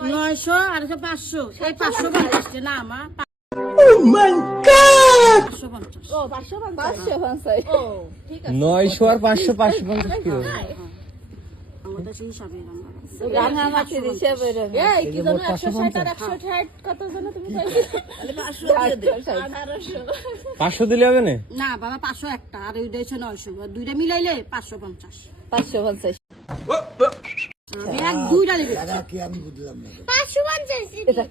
900 আর 500 এই 550 না মা। Oh my God! 550 ও 550 ও ঠিক আছে 900 আর 500 550 কি হবে? আমাদের সেই হিসাবে রাঙামাটি হিসেবে এই কি জানো 160 আর 160 কত জানো তুমি কইছো? 500 দিলে হবে না? না বাবা 500 একটা আর ওইটা হচ্ছে 900 দুইটা মিলাইলে 550 550 এক দুইটা দিবে কি আমি বুঝলাম না 550 এটা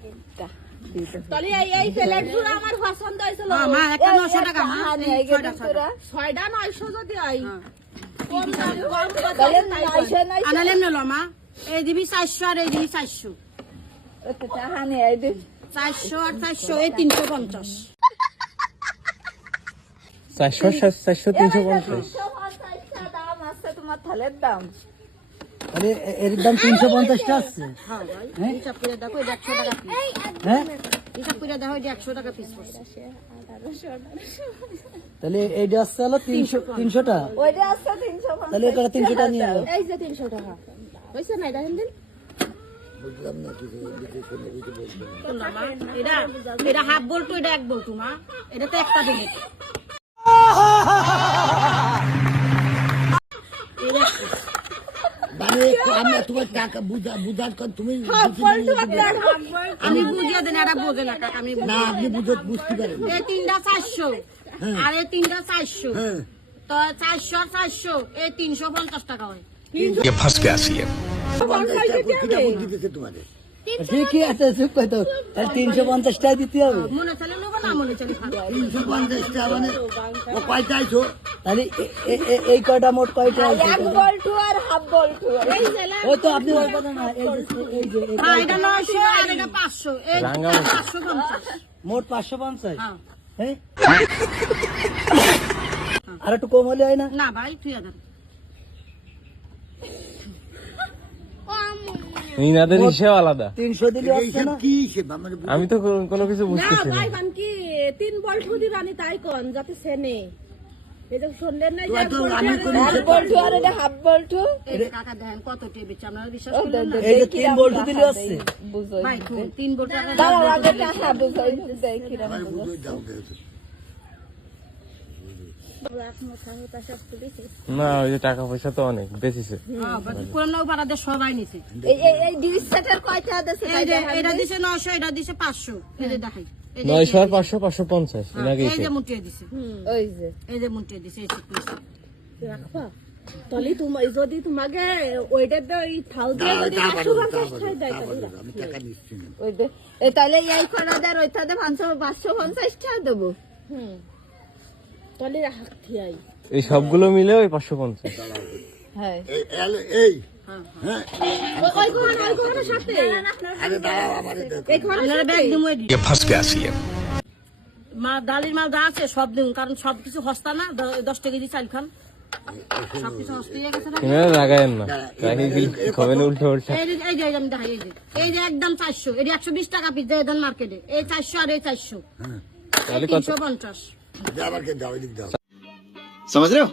তাহলে এই প্লেট জোড়া আমার পছন্দ হইছিল মা একটা 900 টাকা মা এই ছয়টা 900 যদি হয় কম দাম কম তাহলে 900 আনালে নলো মা এই দিবি 400 আর এই দিবি 400 ওটা হানি এই দি 400 আর 400 এই 350 400 400 350 দাম আছে তোমার থালের দাম আরে এর দাম 350 টা আছে হ্যাঁ ভাই হিসাব করে দেখো এটা 100 টাকা পিস হ্যাঁ হিসাব করে দেখো এটা 100 টাকা পিস পড়ছে তাহলে এইটা আছে হলো 300 টা ওইটা আছে 350 তাহলে এটা 300 টা নিয়ে নাও এই যে 300 টাকা হইছে না দেখেন দিন বুঝলাম না কিছু কিছু বলবো না মা এটা হাফ বলতো এটা এক বলতো মা এটা তো একটা দিলে মানে আমি তোমার টাকা বুঝার কোন তুমি আমি বুঝিয়ে দেন এটা বোঝে না কাকা আমি না আপনি বুঝতে পারেন এই তিনটা 400 আর এই তিনটা 400 হ্যাঁ তো 400 আর 400 এই 350 টাকা হয় ये फंस गया सीएम দিতেছে তোমাদের ঠিকই আছে চুপ কই তো 350 টাকা দিতে হবে মনে চলে নেবো না মনে চলে খাবো 350 টাকা মানে ও কয়টা আইছো তাহলে এই কয়টা মোট কয়টা আইছো এক বলটু আর হাফ বলটু এই যে ও তো আপনি বলবেন না এই যে হ্যাঁ এটা 900 আর এটা 500 এই রাঙ্গামাটি। 550 মোট 550 হ্যাঁ হ্যাঁ আর একটু কম হলে হয় না না ভাই 3000 ইনাদের হিসাব আলাদা 300 দিলে আসছে না কি হিসেব আমার আমি তো কোনো কিছু না বুঝতেছি না ভাই বান কি 3 বলটু দি রানী তাই কোন যাতে সেনে এই যে শুনলেন না যে আমি কোন এক বলটু আর এটা হাফ বলটু এই যে কাকা দেখেন কত টেবিল আপনারা বিশ্বাস করেন না এই যে 3 ভোল্ট দিলে আসছে বুঝই ভাই 3 বোর্ড টাকা দাঁড়াও আগে টাকা বুঝই দেখি রাম বুঝই দাও না ওই যে টাকা পয়সা তো অনেক বেশিছে হ্যাঁ বাকি কোন পাড়াতে সবাই নিছে এই ডিশ সেটের কয়টা দেছে এই যে এটা দিছে 900 এটা দিছে 500 এই যে দেখাই 900 আর 500 550 এনাকে এই যে মুটিয়ে দিছে ওই যে এই যে মুটিয়ে দিছে এই যে রাখবা তাহলে তুমি যদি তোমাকে ওইটা ওই থাল দিয়ে যদি 150 টাকা দেয় তাহলে আমি টাকা দিচ্ছি না ওই দে এই তাহলে এই কোনা দেয় ওইটাতে 550 টাকা দেবো তাহলে রাখতি আই এই সবগুলো মিলে ওই 550 হ্যাঁ এই হ্যাঁ ওই কোনা সাথে আরে দাঁড়াও আমারে দেখো এই কোনা আপনারা ব্যাগ দিমু দি ये फंस गया सीएम মা ডালির মাল যা আছে সব দিন কারণ সবকিছু হস্তা না 10 টাকা দিয়ে চাল খান সবকিছু হস্তা হয়ে গেছে না এনারা লাগায়েন না রাখি খাবেন উল্টো উল্টো এই যে আমি দেখাই এই যে একদম 400 এটি 120 টাকা পিস দেয় দেন মার্কেটে এই 400 আর এই 400 তাহলে কত 350 আমাকে দাও এদিক দাও समझ रहे हो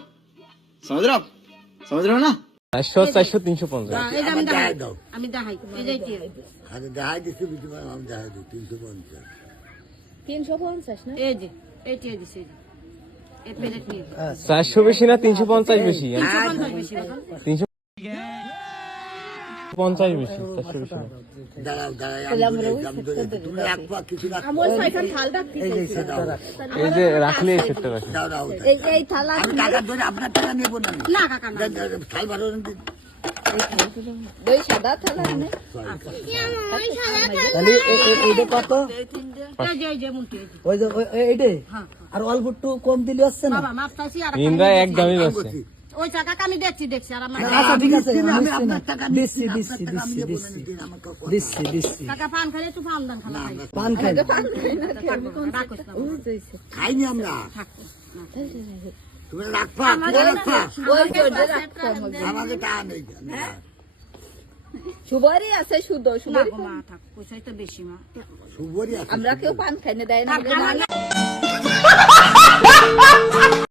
समझ रहे हो ना 400 400 350 এই যে আমি দেখাই দাও আমি দেখাই এই যে এটি আরে দেখাই দিচ্ছি বুঝতে পারলাম আমি দেখাই দিই 350 350 না এই যে এটি দিছে এই প্লেট নিয়ে 400 বেশি না 350 বেশি 350 বেশি বাবা 350 বেশি 400 বেশি না দাঁড়াও আমি তুমি রাখবা কিছু রাখবা আমল সাইকেল থাল রাখতি এই যে সেটা এই যে রাখলে এই সেটটা রাখি দাও দাও এই থালা আমি টাকা ধরে আপনার টাকা নেব না না কাকা না খাল ভালো দুই সাদা থালা নে তাহলে এইটা কত এই যে মুন্টি ওই যে এইটা আর অল্প একটু কম দিলে আসছে না বাবা মাপ চাইছি আর ইনরা একদমই বসছে ওই টাকা আমি দেখছি আর আমার আচ্ছা ঠিক আছে আমি আপনার টাকা দিচ্ছি টাকা পান খাইলে একটু পান দান খালা পান খাই রাখোস না খাইনি আমরা তুমি রাখবা ওই জোড়ে রাখতাম আমাকে টাকা নেই সুবারি আছে শুধু না সুবারি গো মা থাক পয়সাই তো বেশি মা সুবরি আছে আমরা কেউ পান খাইনে দেয় না